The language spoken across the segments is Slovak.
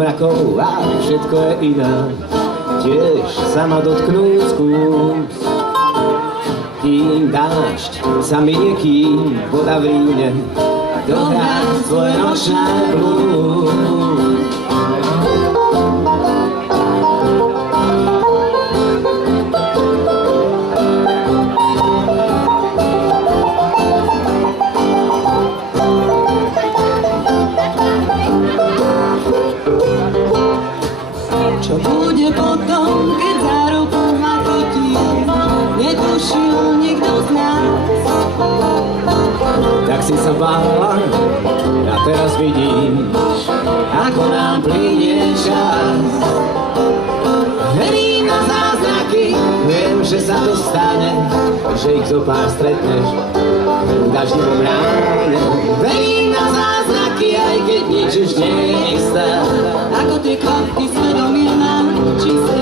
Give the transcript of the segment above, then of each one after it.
mrakov a všetko je iné. Tiež sa ma dotknú skús, kým dážď sa minie, kým voda v Ríne dohrá svoje nočné blues. Čo bude potom, keď za ruku ma chytí, netušil nikto z nás. Tak si sa bála a teraz vidíš, ako nám plynie čas. Verím na zázraky, viem, že sa to stane, že ich zopár stretneš v daždivom ráne. Verím na zázraky, aj keď nič už nie je isté, Ako tie kvapky svedomie mám čisté.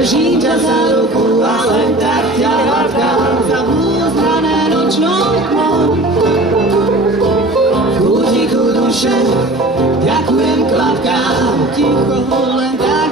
držím ťa za ruku a len tak ťa hladkám. Zabúzdané nočnou tmou, V kútiku duše ďakujem klapkám. ticho len tak